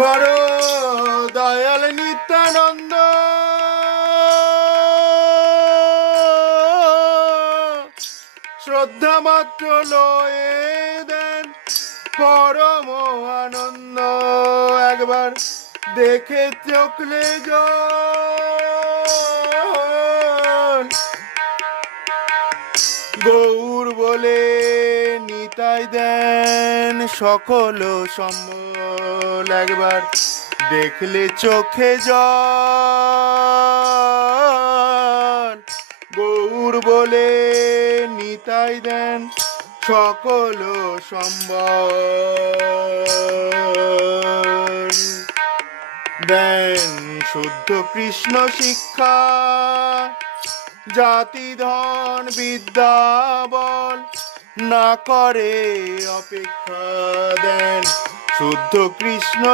বড় দয়াল নিত্যানন্দ শ্রদ্ধা মাত্র লয়ে দেন পরম আনন্দ। একবার দেখে চোখলে জল গৌর বলে নিতাই দেন সকল সম্বল। একবার দেখলে চোখে জল গৌর বলে নিতাই দেন সকল সম্বল। দেন শুদ্ধ কৃষ্ণ শিক্ষা জাতি ধন বিদ্যা বল না করে অপেক্ষা। দেন শুদ্ধ কৃষ্ণ